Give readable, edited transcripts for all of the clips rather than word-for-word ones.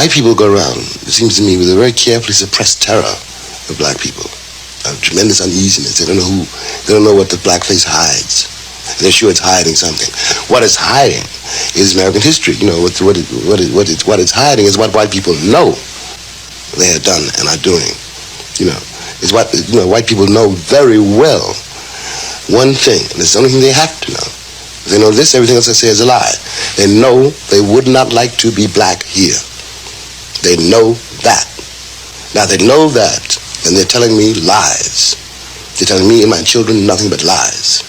white people go around, it seems to me, with a very carefully suppressed terror of black people, a tremendous uneasiness. They don't know what the blackface hides. They're sure it's hiding something. What it's hiding is American history. You know, what it's hiding is what white people know they have done and are doing. You know, it's what white people know very well. One thing, and it's the only thing they have to know. If they know this, everything else I say is a lie. They know they would not like to be black here. They know that. Now they know that, and they're telling me lies. They're telling me and my children nothing but lies.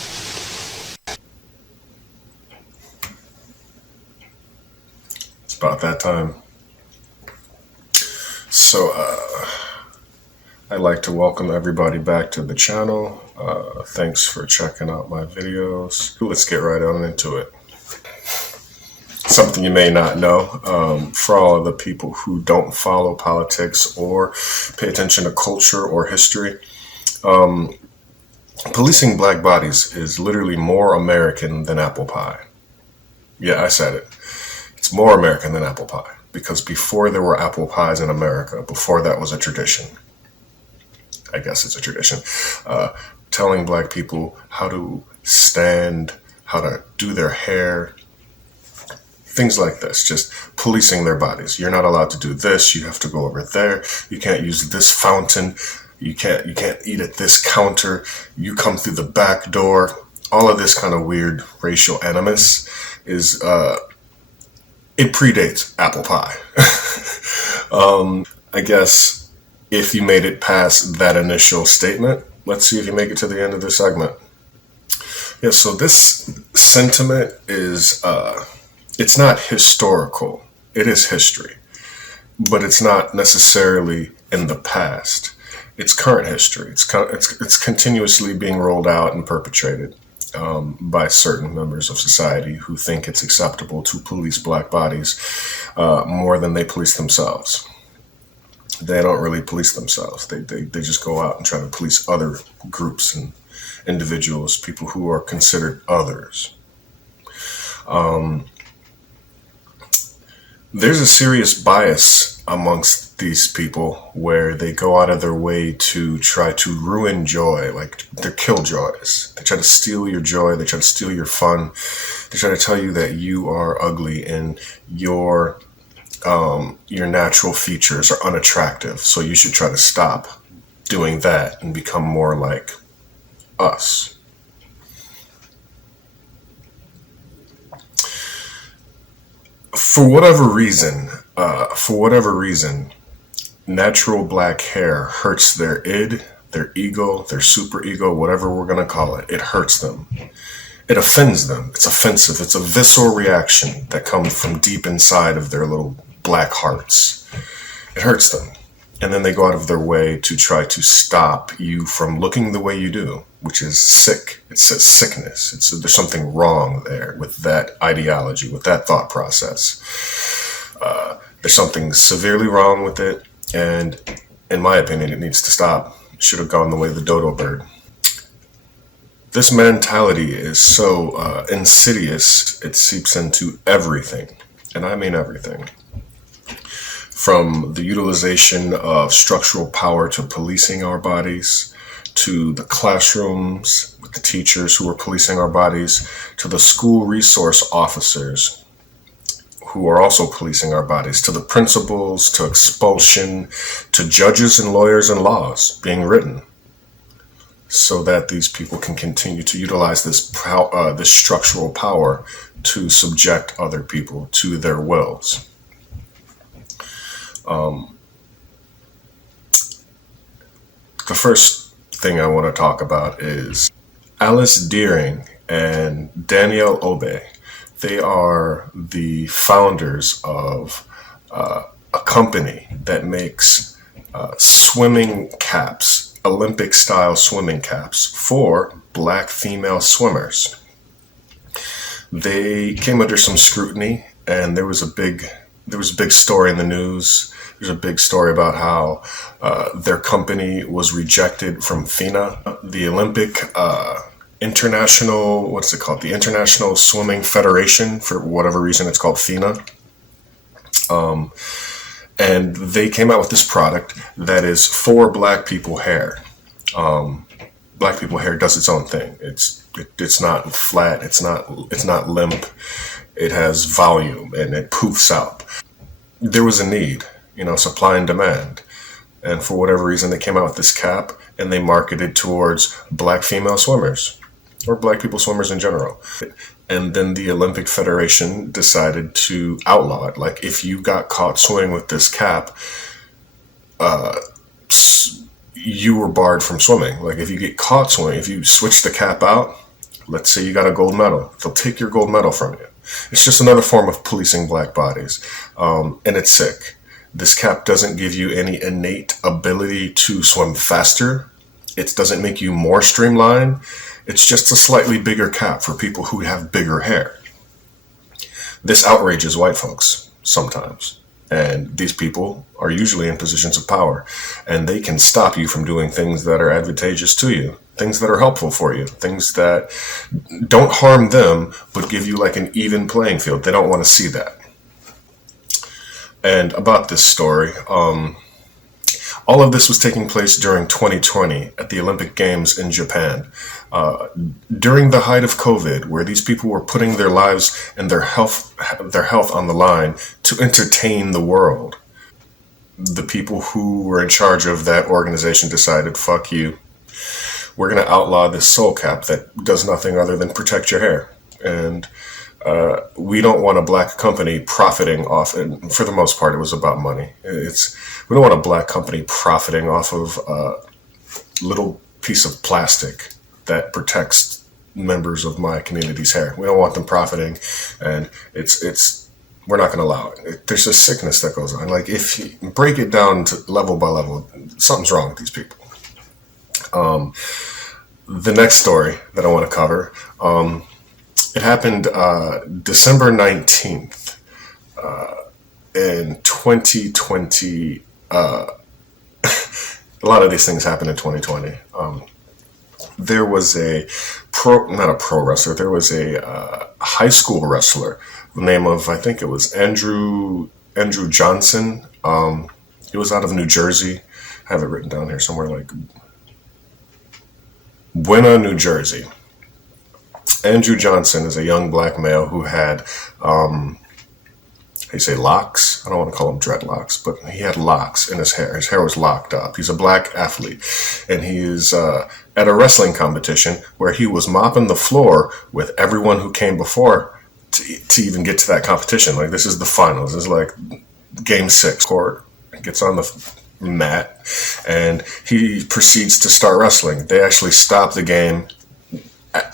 It's about that time. So, I'd like to welcome everybody back to the channel. Thanks for checking out my videos. Let's get right on into it. Something you may not know, for all of the people who don't follow politics or pay attention to culture or history, policing black bodies is literally more American than apple pie. Yeah, I said it. It's more American than apple pie, because before there were apple pies in America, before that was a tradition. I guess it's a tradition. Telling black people how to stand, how to do their hair, things like this, just policing their bodies. You're not allowed to do this. You have to go over there. You can't use this fountain. You can't eat at this counter. You come through the back door. All of this kind of weird racial animus is, it predates apple pie. I guess if you made it past that initial statement, let's see if you make it to the end of this segment. Yeah, so this sentiment is, it's not historical. It is history, but it's not necessarily in the past. It's current history. It's continuously being rolled out and perpetrated by certain members of society who think it's acceptable to police black bodies more than they police themselves. They don't really police themselves. They just go out and try to police other groups and individuals, people who are considered others. There's a serious bias amongst these people where they go out of their way to try to ruin joy, like they're killjoys. They try to steal your joy. They try to steal your fun. They try to tell you that you are ugly and your natural features are unattractive. So you should try to stop doing that and become more like us. For whatever reason, natural black hair hurts their id, their ego, their super ego, whatever we're going to call it. It hurts them. It offends them. It's offensive. It's a visceral reaction that comes from deep inside of their little black hearts. It hurts them. And then they go out of their way to try to stop you from looking the way you do, which is sick. It's a sickness. There's something wrong there with that ideology, with that thought process. There's something severely wrong with it. And in my opinion, it needs to stop. It should have gone the way of the dodo bird. This mentality is so insidious, it seeps into everything. And I mean everything. From the utilization of structural power to policing our bodies, to the classrooms with the teachers who are policing our bodies, to the school resource officers who are also policing our bodies, to the principals, to expulsion, to judges and lawyers and laws being written so that these people can continue to utilize this structural power to subject other people to their wills. The first thing I want to talk about is Alice Deering and Danielle Obey. They are the founders of a company that makes swimming caps, Olympic-style swimming caps for black female swimmers. They came under some scrutiny, and there was a big story in the news. There's a big story about how their company was rejected from FINA, the Olympic International, what's it called? The International Swimming Federation. For whatever reason, it's called FINA. And they came out with this product that is for black people hair. Black people hair does its own thing. It's not flat. It's not limp. It has volume and it poofs out. There was a need, supply and demand. And for whatever reason, they came out with this cap and they marketed towards black female swimmers or black people swimmers in general. And then the Olympic Federation decided to outlaw it. Like, if you got caught swimming with this cap, you were barred from swimming. Like, if you get caught swimming, if you switch the cap out, let's say you got a gold medal, they'll take your gold medal from you. It's just another form of policing black bodies. And it's sick. This cap doesn't give you any innate ability to swim faster. It doesn't make you more streamlined. It's just a slightly bigger cap for people who have bigger hair. This outrages white folks sometimes. And these people are usually in positions of power. And they can stop you from doing things that are advantageous to you, things that are helpful for you, things that don't harm them, but give you like an even playing field. They don't want to see that. And about this story, all of this was taking place during 2020 at the Olympic Games in Japan. During the height of COVID, where these people were putting their lives and their health on the line to entertain the world. The people who were in charge of that organization decided, fuck you. We're going to outlaw this soul cap that does nothing other than protect your hair. And we don't want a black company profiting off, and for the most part, it was about money. We don't want a black company profiting off of a little piece of plastic that protects members of my community's hair. We don't want them profiting, and we're not going to allow it. There's a sickness that goes on. Like, if you break it down to level by level, something's wrong with these people. The next story that I want to cover, it happened December 19th in 2020. A lot of these things happened in 2020. There was not a pro wrestler, there was a high school wrestler, the name of, I think it was Andrew Johnson. He was out of New Jersey. I have it written down here somewhere, like Buena, New Jersey. Andrew Johnson is a young black male who had, they say locks. I don't want to call them dreadlocks, but he had locks in his hair. His hair was locked up. He's a black athlete, and he is at a wrestling competition where he was mopping the floor with everyone who came before to even get to that competition. Like, this is the finals. This is like game 6. Court gets on the mat, and he proceeds to start wrestling. They actually stop the game.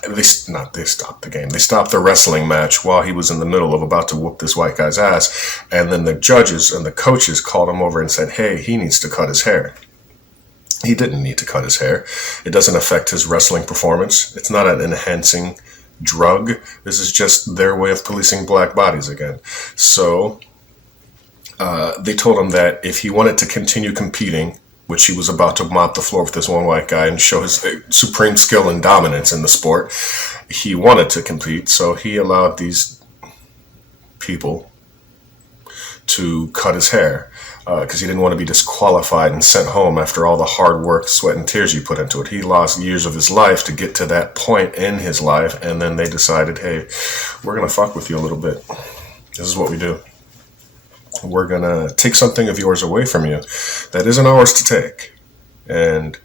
They stopped the game. They stopped the wrestling match while he was in the middle of about to whoop this white guy's ass. And then the judges and the coaches called him over and said, hey, he needs to cut his hair. He didn't need to cut his hair. It doesn't affect his wrestling performance. It's not an enhancing drug. This is just their way of policing black bodies again. So they told him that if he wanted to continue competing, which he was about to mop the floor with this one white guy and show his supreme skill and dominance in the sport, he wanted to compete. So he allowed these people to cut his hair because he didn't want to be disqualified and sent home after all the hard work, sweat, and tears you put into it. He lost years of his life to get to that point in his life, and then they decided, hey, we're going to fuck with you a little bit. This is what we do. We're going to take something of yours away from you that isn't ours to take. And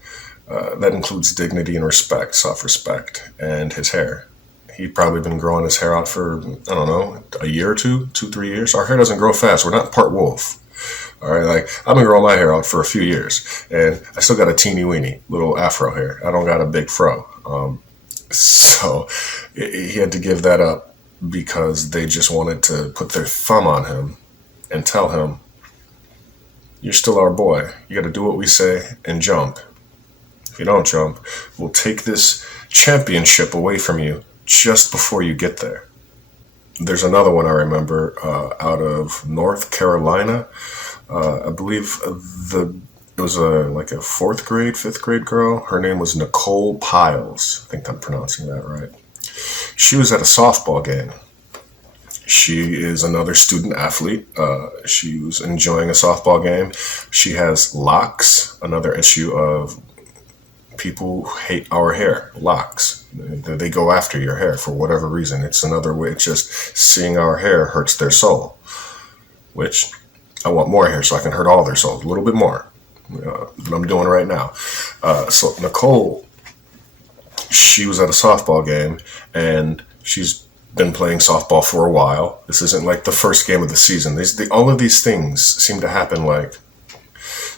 that includes dignity and respect, self-respect, and his hair. He'd probably been growing his hair out for, I don't know, a year or 2-3 years. Our hair doesn't grow fast. We're not part wolf. All right, like, I've been growing my hair out for a few years, and I still got a teeny weeny little afro hair. I don't got a big fro. So he had to give that up because they just wanted to put their thumb on him and tell him, you're still our boy. You got to do what we say and jump. If you don't jump, we'll take this championship away from you just before you get there. There's another one I remember out of North Carolina. I believe it was like a 4th grade, 5th grade girl. Her name was Nicole Piles. I think I'm pronouncing that right. She was at a softball game. She is another student athlete. She was enjoying a softball game. She has locks, another issue of people who hate our hair. Locks. They go after your hair for whatever reason. It's another way. It's just seeing our hair hurts their soul, which I want more hair so I can hurt all their souls a little bit more. That I'm doing right now. So Nicole, she was at a softball game, and she's been playing softball for a while. This isn't like the first game of the season. All of these things seem to happen like,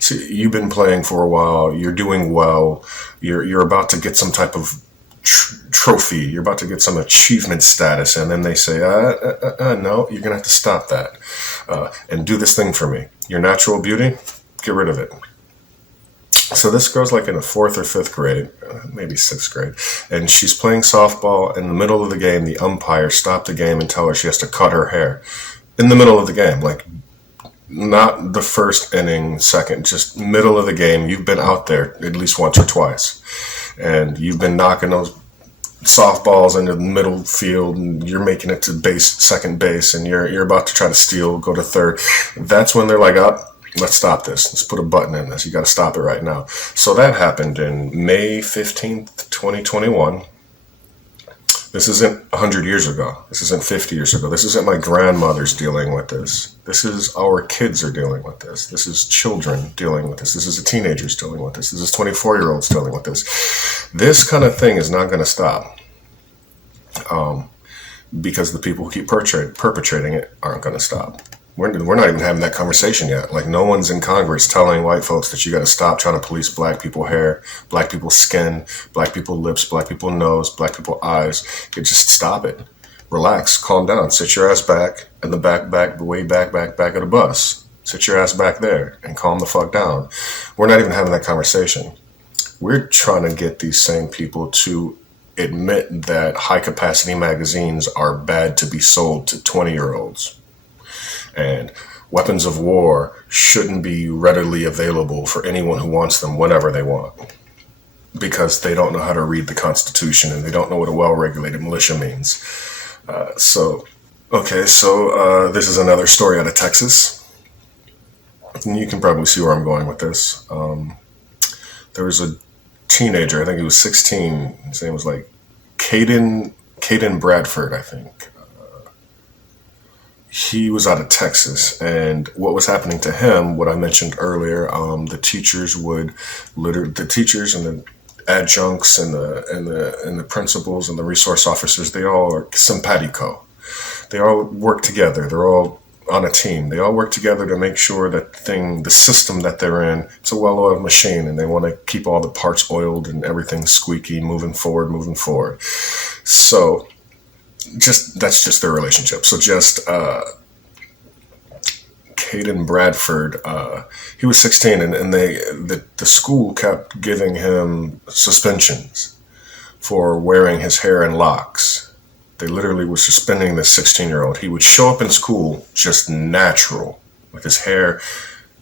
see, you've been playing for a while, you're doing well, you're about to get some type of trophy, you're about to get some achievement status, and then they say, no, you're going to have to stop that and do this thing for me. Your natural beauty, get rid of it. So this girl's like in the 4th or 5th grade, maybe 6th grade, and she's playing softball. In the middle of the game, the umpire stopped the game and tell her she has to cut her hair. In the middle of the game, like not the first inning, second, just middle of the game. You've been out there at least once or twice, and you've been knocking those softballs into the middle field, and you're making it to second base, and you're about to try to steal, go to third. That's when they're like, let's stop this. Let's put a button in this. You got to stop it right now. So that happened in May 15th, 2021. This isn't 100 years ago. This isn't 50 years ago. This isn't my grandmother's dealing with this. This is our kids are dealing with this. This is children dealing with this. This is teenagers dealing with this. This is 24-year-olds dealing with this. This kind of thing is not going to stop because the people who keep perpetrating it aren't going to stop. We're not even having that conversation yet. Like, no one's in Congress telling white folks that you got to stop trying to police black people hair, black people's skin, black people lips, black people nose, black people eyes. You just stop it. Relax, calm down, sit your ass back in the back of the bus. Sit your ass back there and calm the fuck down. We're not even having that conversation. We're trying to get these same people to admit that high capacity magazines are bad to be sold to 20-year-olds. And weapons of war shouldn't be readily available for anyone who wants them whenever they want, because they don't know how to read the Constitution and they don't know what a well-regulated militia means. So this is another story out of Texas. And you can probably see where I'm going with this. There was a teenager, I think he was 16. His name was like Caden Bradford, I think. He was out of Texas, and what was happening to him, what I mentioned earlier, the teachers and the adjuncts and the principals and the resource officers, they all are simpatico. They all work together. They're all on a team. They all work together to make sure that the system that they're in, it's a well-oiled machine, and they want to keep all the parts oiled and everything squeaky, moving forward. So that's just their relationship. So Caden Bradford, he was 16, and the school kept giving him suspensions for wearing his hair in locks. They literally were suspending this 16-year-old. He would show up in school just natural, with his hair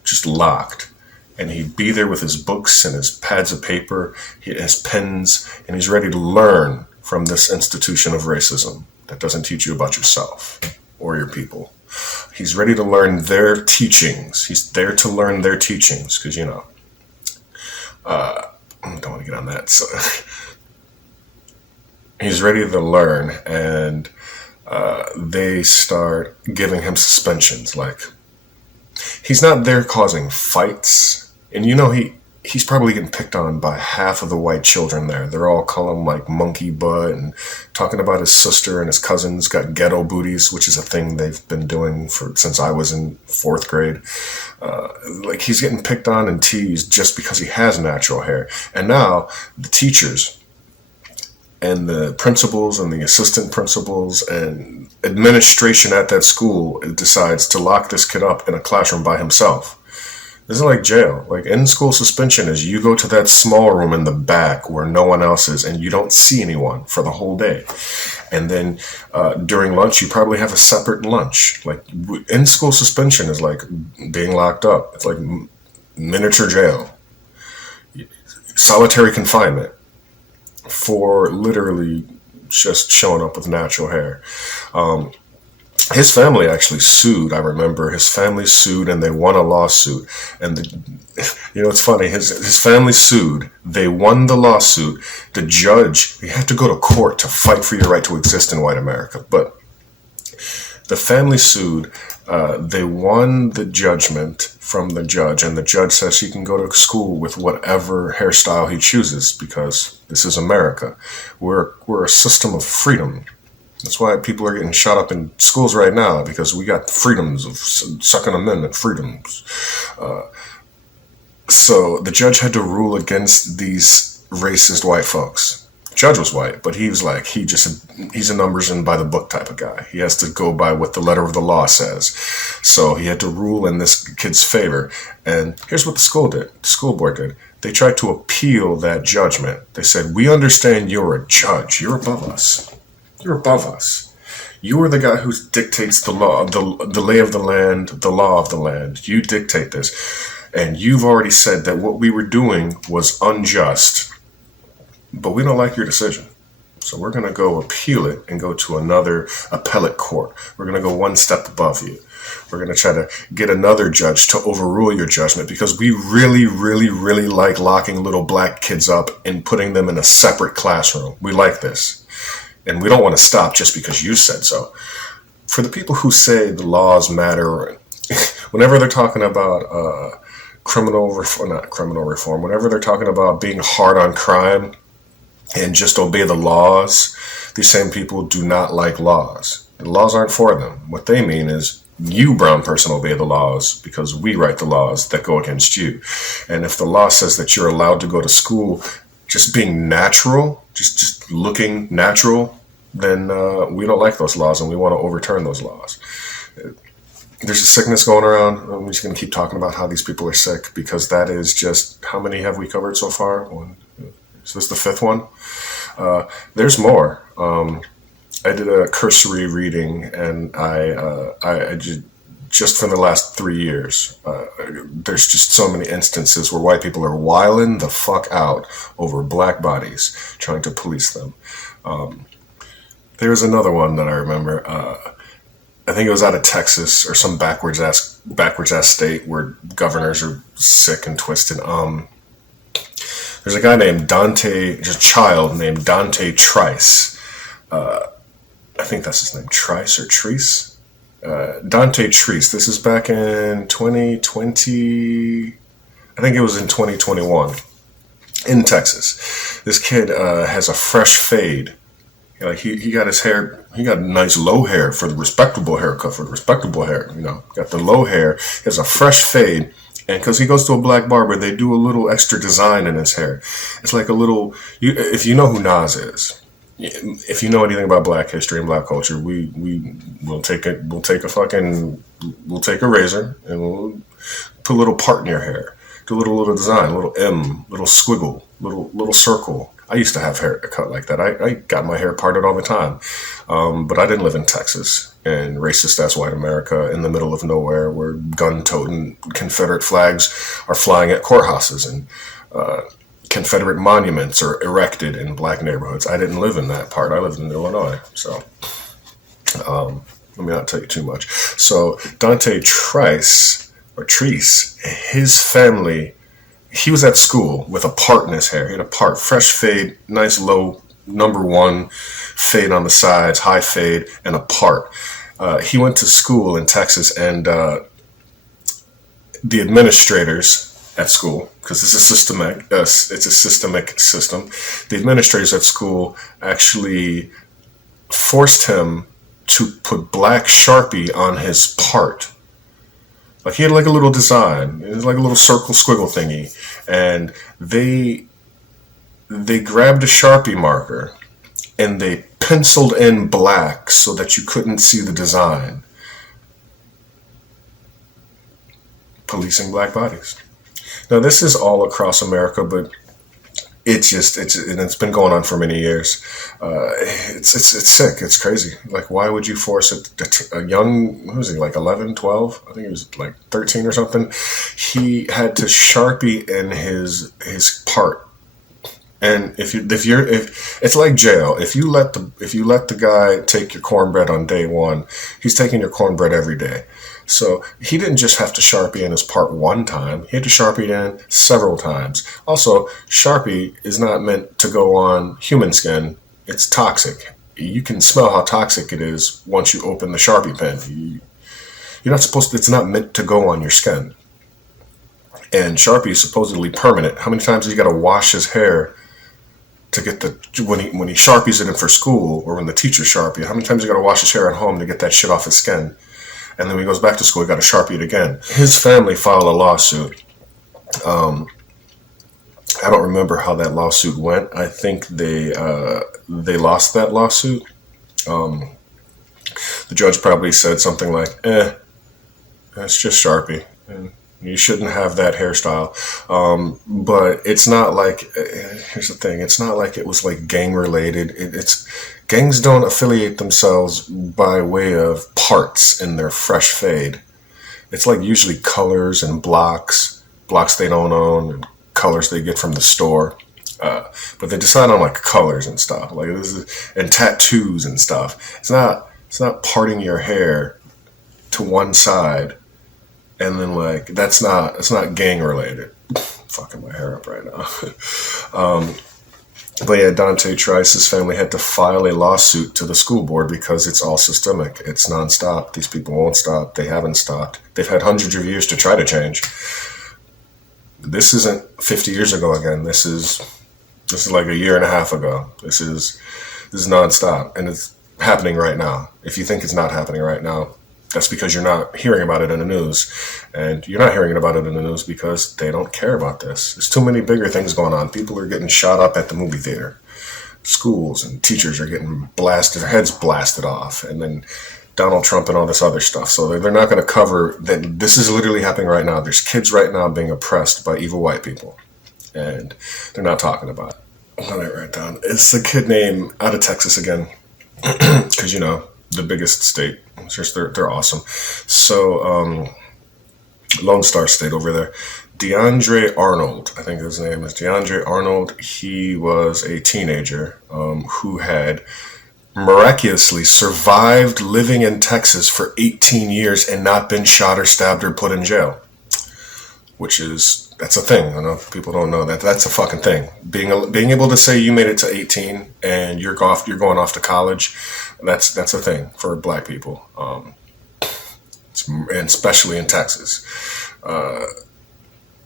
just locked. And he'd be there with his books and his pads of paper, his pens, and he's ready to learn from this institution of racism that doesn't teach you about yourself or your people. He's ready to learn their teachings. He's there to learn their teachings because, I don't want to get on that. So he's ready to learn, and they start giving him suspensions. Like, he's not there causing fights, and he's probably getting picked on by half of the white children there. They're all calling him like monkey butt and talking about his sister and his cousins got ghetto booties, which is a thing they've been doing since I was in 4th grade. Like, he's getting picked on and teased just because he has natural hair. And now the teachers and the principals and the assistant principals and administration at that school decides to lock this kid up in a classroom by himself. This is like jail. Like, in-school suspension is you go to that small room in the back where no one else is and you don't see anyone for the whole day. And then during lunch, you probably have a separate lunch. Like, in-school suspension is like being locked up. It's like miniature jail. Solitary confinement for literally just showing up with natural hair. His family actually sued. I remember his family sued and they won a lawsuit. And it's funny. His family sued. They won the lawsuit. The judge, he had to go to court to fight for your right to exist in white America. But the family sued. They won the judgment from the judge, and the judge says he can go to school with whatever hairstyle he chooses because this is America. We're a system of freedom. That's why people are getting shot up in schools right now, because we got freedoms of Second Amendment freedoms. So the judge had to rule against these racist white folks. The judge was white, but he was like, he's a numbers and by the book type of guy. He has to go by what the letter of the law says. So he had to rule in this kid's favor. And here's what the school board did. They tried to appeal that judgment. They said, we understand you're a judge. You're above us. You're above us. You are the guy who dictates the law, the lay of the land, the law of the land. You dictate this. And you've already said that what we were doing was unjust. But we don't like your decision. So we're going to go appeal it and go to another appellate court. We're going to go one step above you. We're going to try to get another judge to overrule your judgment because we really, really, really like locking little black kids up and putting them in a separate classroom. We like this. And we don't want to stop just because you said so. For the people who say the laws matter, whenever they're talking about not criminal reform, whenever they're talking about being hard on crime, and just obey the laws, these same people do not like laws. The laws aren't for them. What they mean is you, brown person, obey the laws because we write the laws that go against you. And if the law says that you're allowed to go to school just being natural, just looking natural, then we don't like those laws and we want to overturn those laws. There's a sickness going around. I'm just going to keep talking about how these people are sick because that is just, how many have we covered so far? Is this the fifth one? There's more. I did a cursory reading, and I just from the last 3 years, there's just so many instances where white people are wilding the fuck out over black bodies, trying to police them. There's another one that I remember. I think it was out of Texas or some backwards ass state where governors are sick and twisted. There's a guy named just a child named Dante Trice. I think that's his name, Trice or Treese. Dante Trice. This is back in 2020. I think it was in 2021 in Texas. This kid has a fresh fade. Like he got his hair, he got nice low hair for the respectable haircut, for the respectable hair. Got the low hair. He has a fresh fade. And because he goes to a black barber, they do a little extra design in his hair. It's like a little, if you know who Nas is, if you know anything about black history and black culture, we'll take a razor and we'll put a little part in your hair. Do a little design, a little M, little squiggle, little circle. I used to have hair cut like that. I got my hair parted all the time. But I didn't live in Texas and racist-ass white America in the middle of nowhere where gun-toting Confederate flags are flying at courthouses and Confederate monuments are erected in black neighborhoods. I didn't live in that part. I lived in Illinois. So let me not tell you too much. So Dante Trice, or Treese, his family, he was at school with a part in his hair. He had a part, fresh fade, nice low number one fade on the sides, high fade, and a part. He went to school in Texas, and the administrators at school, because it's a systemic system. The administrators at school actually forced him to put black Sharpie on his part. Like he had like a little design, it was like a little circle squiggle thingy, and they grabbed a Sharpie marker and they penciled in black so that you couldn't see the design. Policing black bodies. Now this is all across America, but it's been going on for many years. It's sick. It's crazy. Like, why would you force a young, who was he, like 11, 12? I think he was like 13 or something. He had to Sharpie in his part And if it's like jail, if you let the guy take your cornbread on day one, he's taking your cornbread every day. So he didn't just have to Sharpie in his part one time; he had to Sharpie it in several times. Also, Sharpie is not meant to go on human skin; it's toxic. You can smell how toxic it is once you open the Sharpie pen. You're not supposed to. It's not meant to go on your skin. And Sharpie is supposedly permanent. How many times has he got to wash his hair to get the when he Sharpies it in for school, or when the teacher Sharpie? How many times he got to wash his hair at home to get that shit off his skin? And then when he goes back to school, he got to Sharpie it again. His family filed a lawsuit. I don't remember how that lawsuit went. I think they lost that lawsuit. The judge probably said something like, that's just Sharpie. And you shouldn't have that hairstyle. But it's not like, here's the thing, it's not like it was like gang related. Gangs don't affiliate themselves by way of parts in their fresh fade. It's like usually colors and blocks they don't own, and colors they get from the store. But they decide on like colors and stuff, like and tattoos and stuff. It's not parting your hair to one side, and then like it's not gang related. Fucking my hair up right now. But yeah, Dante Trice's family had to file a lawsuit to the school board because it's all systemic. It's nonstop. These people won't stop. They haven't stopped. They've had hundreds of years to try to change. This isn't 50 years ago again. This is like a year and a half ago. This is nonstop, and it's happening right now. If you think it's not happening right now, that's because you're not hearing about it in the news. And you're not hearing about it in the news because they don't care about this. There's too many bigger things going on. People are getting shot up at the movie theater. Schools and teachers are getting blasted, their heads blasted off. And then Donald Trump and all this other stuff. So they're not going to cover that. This is literally happening right now. There's kids right now being oppressed by evil white people. And they're not talking about it. Let me write it down. It's a kid named out of Texas again. Because, the biggest state. It's just they're awesome. So, Lone Star State over there. DeAndre Arnold, I think his name is DeAndre Arnold. He was a teenager who had miraculously survived living in Texas for 18 years and not been shot or stabbed or put in jail. That's a thing. I know people don't know that. That's a fucking thing. Being able to say you made it to 18 and you're going off to college, that's a thing for black people, and especially in Texas.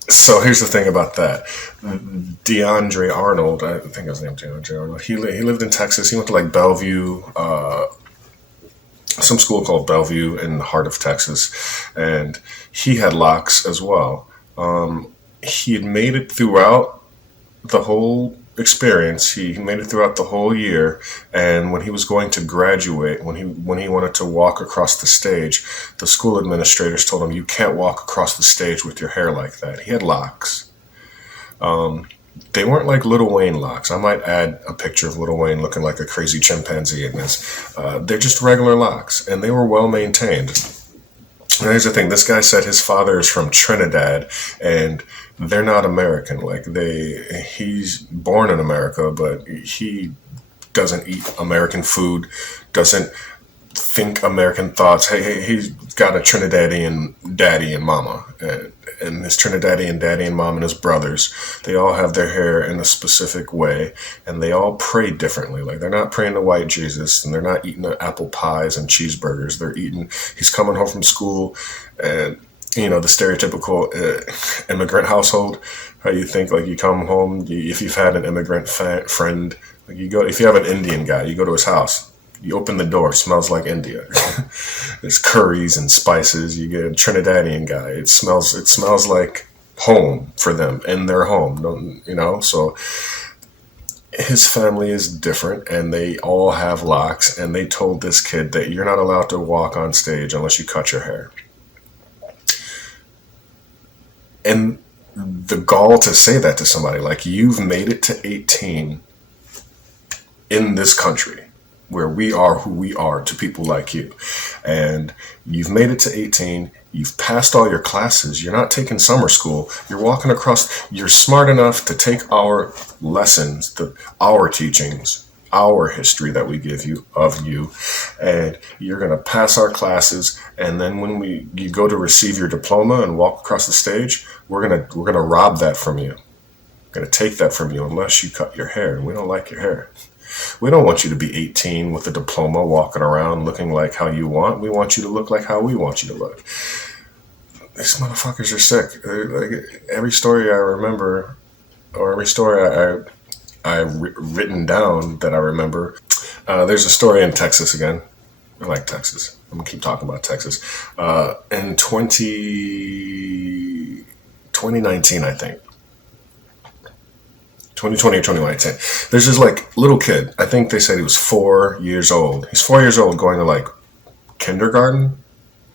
So here's the thing about that. DeAndre Arnold, I think his name is DeAndre Arnold. He lived in Texas. He went to like Bellevue, some school called Bellevue in the heart of Texas, and he had locks as well. He had made it throughout the whole experience. He made it throughout the whole year, and when he was going to graduate, when he wanted to walk across the stage, the school administrators told him, "You can't walk across the stage with your hair like that." He had locks. They weren't like Lil Wayne locks. I might add a picture of Lil Wayne looking like a crazy chimpanzee in this. They're just regular locks, and they were well maintained. Now, here's the thing. This guy said his father is from Trinidad, and they're not American. He's born in America, but he doesn't eat American food, doesn't think American thoughts. He's got a Trinidadian daddy and mama, and his Trinidadian daddy and mom and his brothers, they all have their hair in a specific way, and they all pray differently. Like, they're not praying to white Jesus, and they're not eating apple pies and cheeseburgers. He's coming home from school, and the stereotypical immigrant household, how you think, like, you come home, if you've had an immigrant friend, like, if you have an Indian guy, you go to his house. You open the door, smells like India. There's curries and spices. You get a Trinidadian guy. It smells like home for them, in their home. So his family is different, and they all have locks. And they told this kid that you're not allowed to walk on stage unless you cut your hair. And the gall to say that to somebody, like, you've made it to 18 in this country. where we are who we are to people like you. And you've made it to 18, you've passed all your classes, you're not taking summer school, you're walking across, you're smart enough to take our lessons, our teachings, our history that we give you of you, and you're going to pass our classes, and then when you go to receive your diploma and walk across the stage, we're going to rob that from you. We're going to take that from you unless you cut your hair, and we don't like your hair. We don't want you to be 18 with a diploma walking around looking like how you want. We want you to look like how we want you to look. These motherfuckers are sick. Like, every story I remember, or every story I've written down that I remember. There's a story in Texas again. I like Texas. I'm going to keep talking about Texas. In 2019, I think. 2020 or 2019. There's this like little kid. I think they said he was 4 years old. He's 4 years old going to like kindergarten,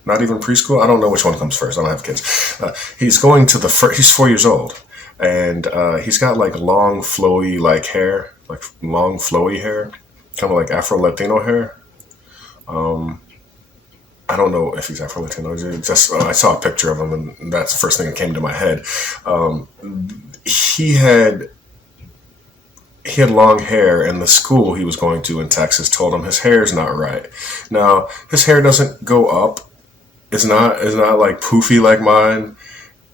not even preschool. I don't know which one comes first. I don't have kids. He's going to he's 4 years old. And he's got like long flowy like hair, like long flowy hair, kind of like Afro-Latino hair. I don't know if he's Afro-Latino. Just I saw a picture of him and that's the first thing that came to my head. He had long hair, and the school he was going to in Texas told him his hair's not right. Now, his hair doesn't go up. It's not like poofy like mine.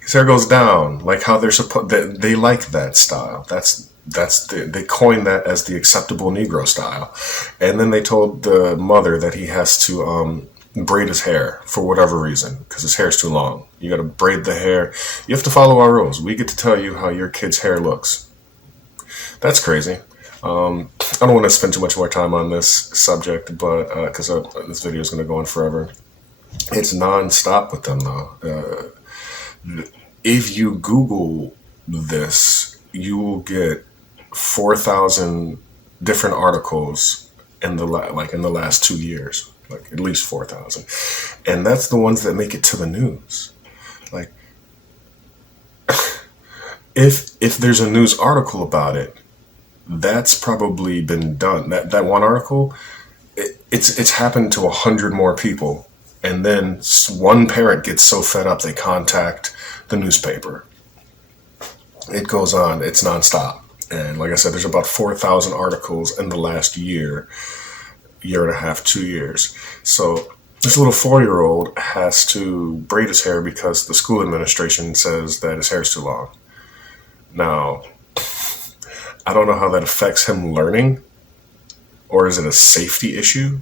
His hair goes down, like how they're supposed. They like that style. They coined that as the acceptable Negro style. And then they told the mother that he has to braid his hair for whatever reason, because his hair's too long. You got to braid the hair. You have to follow our rules. We get to tell you how your kid's hair looks. That's crazy. I don't want to spend too much more time on this subject, but because this video is going to go on forever. It's non-stop with them, though. If you Google this, you will get 4,000 different articles in the last 2 years, like at least 4,000, and that's the ones that make it to the news. Like, if there's a news article about it, that's probably been done. That one article, it's happened to 100 more people, and then one parent gets so fed up they contact the newspaper. It goes on. It's nonstop. And like I said, there's about 4,000 articles in the last year and a half, 2 years. So this little 4-year-old has to braid his hair because the school administration says that his hair is too long. Now, I don't know how that affects him learning, or is it a safety issue?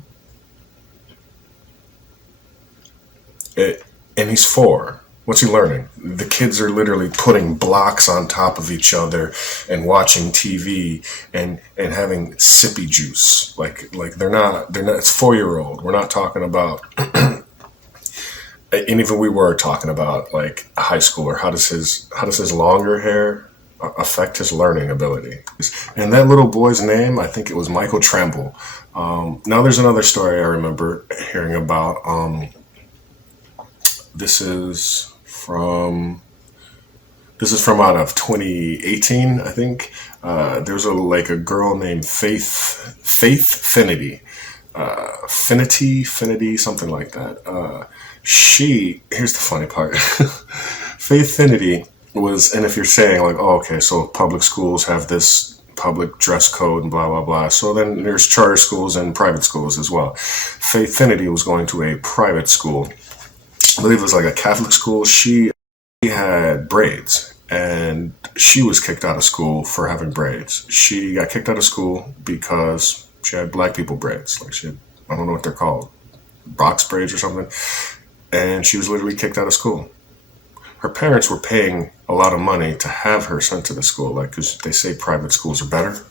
And he's 4. What's he learning? The kids are literally putting blocks on top of each other and watching TV and having sippy juice. Like they're not, it's 4-year-old. We're not talking about, and even we were talking about like a high schooler. How does his longer hair affect his learning ability? And that little boy's name, I think it was Michael Tremble. Now there's another story I remember hearing about. This is from out of 2018, I think. There's a girl named Faith Finity, Finity, something like that. Here's the funny part. Faith Finity was, and if you're saying like, oh, okay, so public schools have this public dress code and blah, blah, blah. So then there's charter schools and private schools as well. Faith Finity was going to a private school. I believe it was like a Catholic school. She had braids, and she was kicked out of school for having braids. She got kicked out of school because she had black people braids. Like I don't know what they're called, box braids or something. And she was literally kicked out of school. Her parents were paying a lot of money to have her sent to the school, like, because they say private schools are better.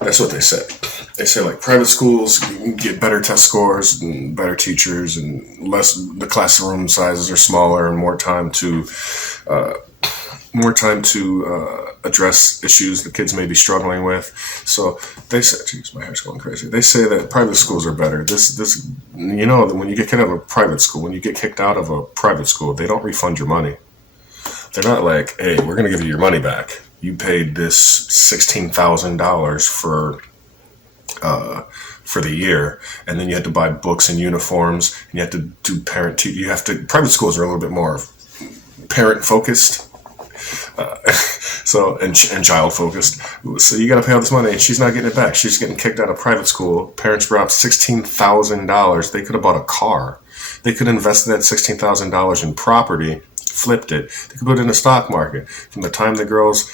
That's what they said. They say like private schools get better test scores and better teachers and the classroom sizes are smaller and more time to address issues the kids may be struggling with. So they said, geez, my hair's going crazy. They say that private schools are better. This when you get kicked out of a private school, they don't refund your money. They're not like, hey, we're going to give you your money back. You paid this $16,000 for the year, and then you had to buy books and uniforms, and you had to do private schools are a little bit more parent focused, and child focused. So you got to pay all this money, and she's not getting it back. She's getting kicked out of private school. Parents dropped $16,000. They could have bought a car. They could have invested that $16,000 in property, flipped it. They could put it in the stock market. From the time the girl's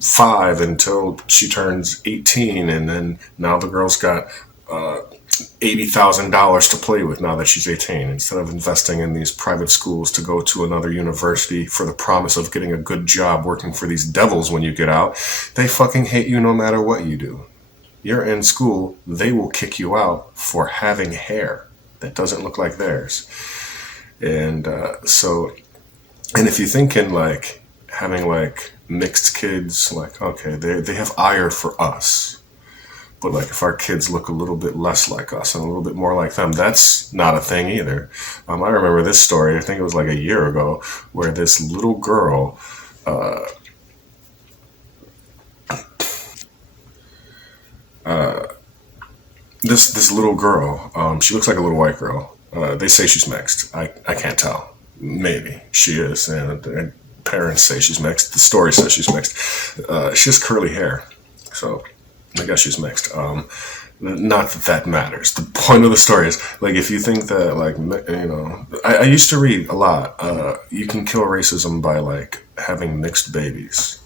5 until she turns 18, and then now the girl's got $80,000 to play with now that she's 18. Instead of investing in these private schools to go to another university for the promise of getting a good job working for these devils when you get out, they fucking hate you no matter what you do. You're in school, they will kick you out for having hair that doesn't look like theirs. And and if you think in like having like mixed kids, like, okay, they have ire for us. But like if our kids look a little bit less like us and a little bit more like them, that's not a thing either. I remember this story, I think it was like a year ago, where this little girl, this little girl, she looks like a little white girl. They say she's mixed. I can't tell. Maybe she is, and parents say she's mixed. The story says she's mixed. She has curly hair, so I guess she's mixed. Not that matters. The point of the story is, like, if you think that, like, you know, I used to read a lot. You can kill racism by, like, having mixed babies.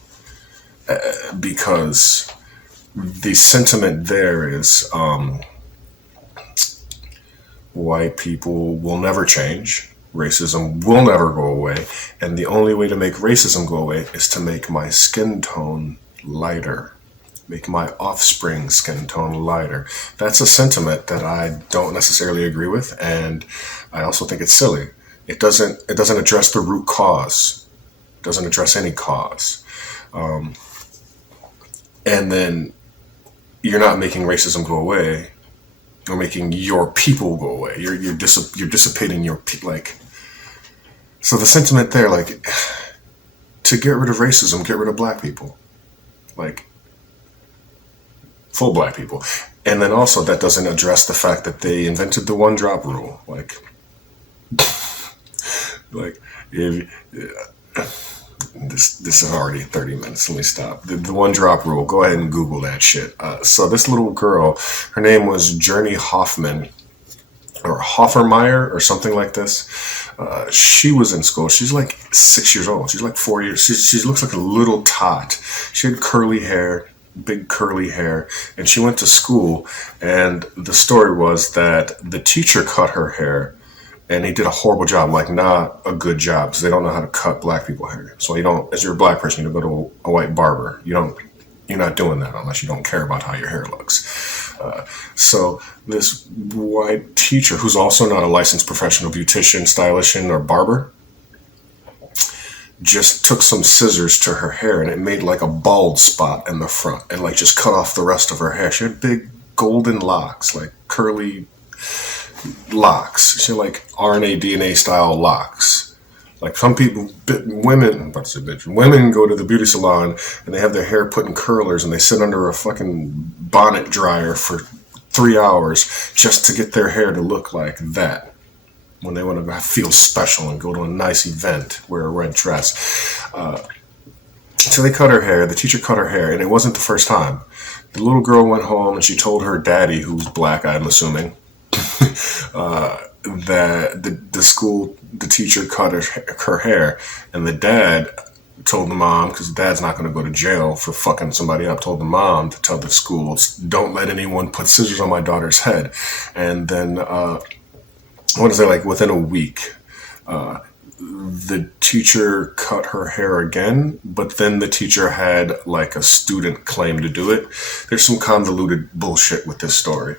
Because the sentiment there is white people will never change. Racism will never go away. And the only way to make racism go away is to make my skin tone lighter. Make my offspring skin tone lighter. That's a sentiment that I don't necessarily agree with, and I also think it's silly. It doesn't address the root cause. It doesn't address any cause. And then you're not making racism go away. You're making your people go away. You're dissipating your like. So the sentiment there, like, to get rid of racism, get rid of black people, like. Full black people. And then also that doesn't address the fact that they invented the one drop rule. Like if, this is already 30 minutes. Let me stop. The one drop rule. Go ahead and Google that shit. So this little girl, her name was Journey Hoffman or Hoffermeyer or something like this. She was in school. She's like 6 years old. She's like 4 years. She looks like a little tot. She had curly hair. Big curly hair, and she went to school, and the story was that the teacher cut her hair, and he did a horrible job, like not a good job, because they don't know how to cut black people hair. So you don't, as you're a black person, you don't go to a white barber. You're not doing that unless you don't care about how your hair looks. So this white teacher, who's also not a licensed professional beautician, stylist, or barber, just took some scissors to her hair, and it made like a bald spot in the front, and like just cut off the rest of her hair. She had big golden locks, like curly locks. She had like RNA, DNA style locks. Like some people, women go to the beauty salon and they have their hair put in curlers and they sit under a fucking bonnet dryer for 3 hours just to get their hair to look like that. When they want to feel special and go to a nice event, wear a red dress. So they cut her hair. The teacher cut her hair, and it wasn't the first time. The little girl went home, and she told her daddy, who's black, I'm assuming, that the teacher cut her hair. And the dad told the mom, because the dad's not going to go to jail for fucking somebody up, told the mom to tell the school, don't let anyone put scissors on my daughter's head. And then... within a week, the teacher cut her hair again, but then the teacher had like a student claim to do it. There's some convoluted bullshit with this story.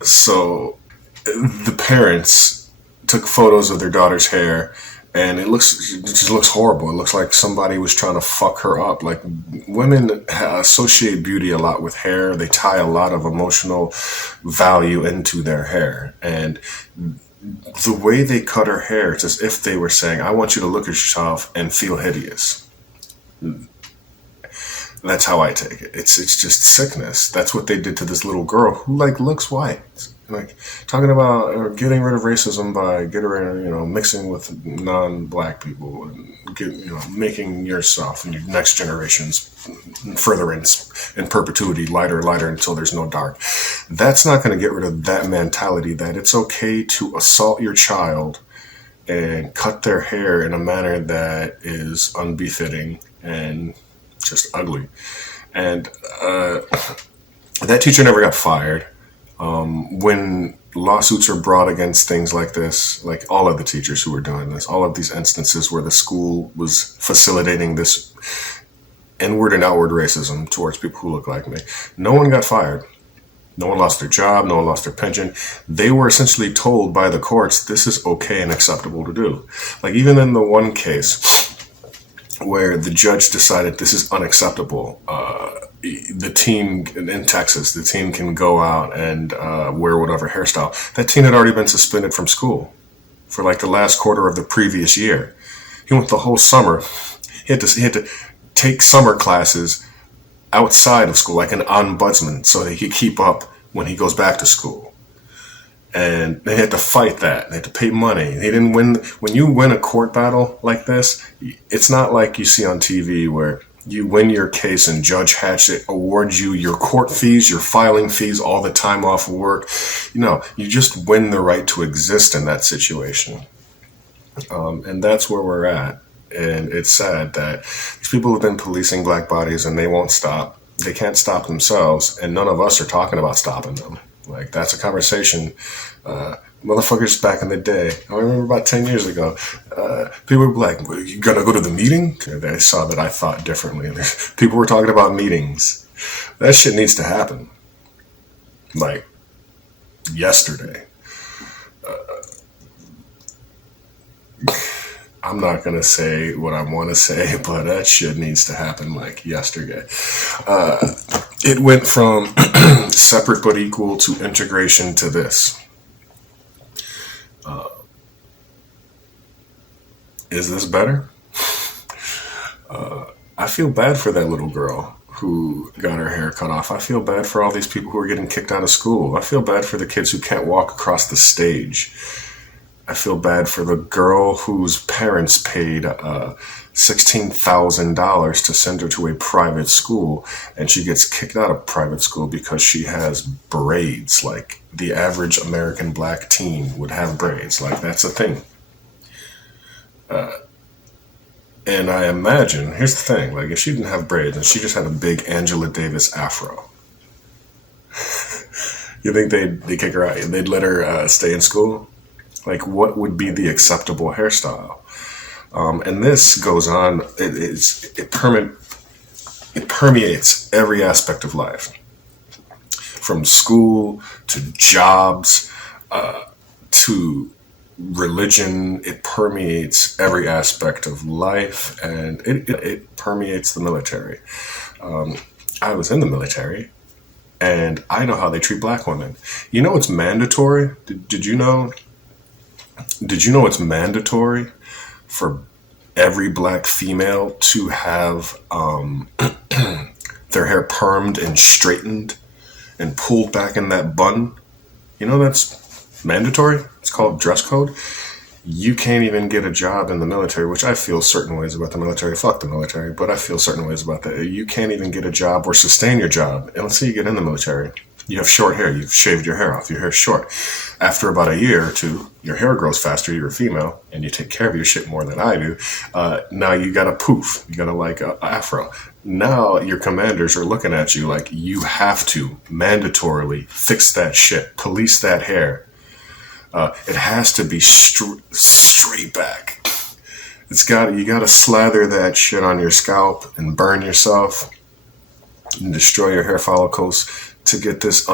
So the parents took photos of their daughter's hair, and it just looks horrible. It looks like somebody was trying to fuck her up. Like, women associate beauty a lot with hair. They tie a lot of emotional value into their hair. And the way they cut her hair, it's as if they were saying, I want you to look at yourself and feel hideous. That's how I take it. It's just sickness. That's what they did to this little girl who like looks white. Like talking about getting rid of racism by getting rid, mixing with non-black people and making yourself and your next generations further in perpetuity lighter, lighter until there's no dark. That's not going to get rid of that mentality that it's okay to assault your child and cut their hair in a manner that is unbefitting and just ugly. And that teacher never got fired. When lawsuits are brought against things like this, like all of the teachers who were doing this, all of these instances where the school was facilitating this inward and outward racism towards people who look like me, no one got fired. No one lost their job. No one lost their pension. They were essentially told by the courts, this is okay and acceptable to do. Like even in the one case where the judge decided this is unacceptable, the team in Texas, the team can go out and wear whatever hairstyle. That teen had already been suspended from school for like the last quarter of the previous year. He went the whole summer. He had to take summer classes outside of school, like an ombudsman, so that he could keep up when he goes back to school. And they had to fight that. They had to pay money. They didn't win. When you win a court battle like this, it's not like you see on TV where you win your case and Judge Hatchett awards you your court fees, your filing fees, all the time off work. You just win the right to exist in that situation. And that's where we're at. And it's sad that these people have been policing black bodies and they won't stop. They can't stop themselves. And none of us are talking about stopping them. Like, that's a conversation. Motherfuckers back in the day, I remember about 10 years ago, people were like, well, you gotta go to the meeting? They saw that I thought differently. People were talking about meetings. That shit needs to happen. Like, yesterday. I'm not going to say what I want to say, but that shit needs to happen like yesterday. It went from separate but equal to integration to this. Is this better? I feel bad for that little girl who got her hair cut off. I feel bad for all these people who are getting kicked out of school. I feel bad for the kids who can't walk across the stage. I feel bad for the girl whose parents paid $16,000 to send her to a private school, and she gets kicked out of private school because she has braids. Like the average American black teen would have braids. Like, that's a thing. And I imagine, here's the thing, like if she didn't have braids and she just had a big Angela Davis afro, you think they'd kick her out? They'd let her stay in school? Like, what would be the acceptable hairstyle? And this goes on. It permeates every aspect of life, from school to jobs to religion. It permeates every aspect of life, and it permeates the military. I was in the military, and I know how they treat black women. You know it's mandatory? Did you know? Did you know it's mandatory for every black female to have their hair permed and straightened and pulled back in that bun? You know that's mandatory? It's called dress code. You can't even get a job in the military, which I feel certain ways about the military. Fuck the military, but I feel certain ways about that. You can't even get a job or sustain your job. And let's say you get in the military. You have short hair. You've shaved your hair off. Your hair's short. After about a year or two, your hair grows faster. You're a female, and you take care of your shit more than I do. Now you got a poof. You got a afro. Now your commanders are looking at you like you have to mandatorily fix that shit, police that hair. It has to be straight back. You got to slather that shit on your scalp and burn yourself and destroy your hair follicles to get this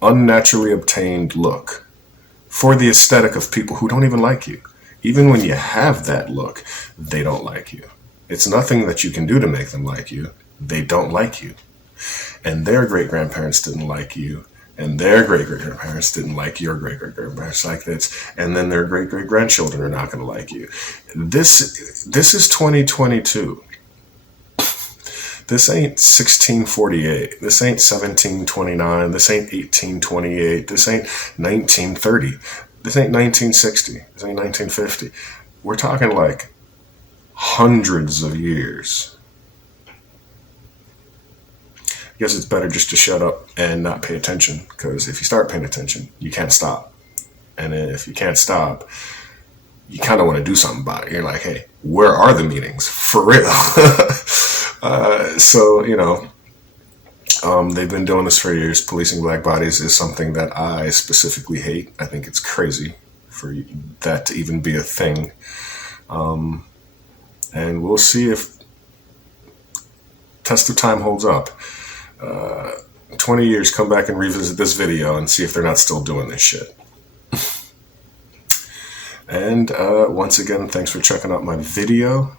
unnaturally obtained look for the aesthetic of people who don't even like you. Even when you have that look, they don't like you. It's nothing that you can do to make them like you. They don't like you. And their great-grandparents didn't like you. And their great-great-grandparents didn't like your great-great-grandparents like this. And then their great-great-grandchildren are not going to like you. This is 2022. This ain't 1648. This ain't 1729. This ain't 1828. This ain't 1930. This ain't 1960. This ain't 1950. We're talking like hundreds of years. I guess it's better just to shut up and not pay attention, because if you start paying attention, you can't stop. And if you can't stop, you kind of want to do something about it. You're like, hey, where are the meetings? For real. So, they've been doing this for years. Policing black bodies is something that I specifically hate. I think it's crazy for that to even be a thing. And we'll see if test of time holds up. 20 years, come back and revisit this video and see if they're not still doing this shit. And once again, thanks for checking out my video.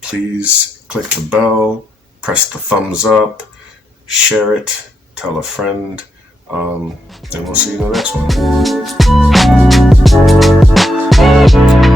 Please click the bell, press the thumbs up, share it, tell a friend, and we'll see you in the next one.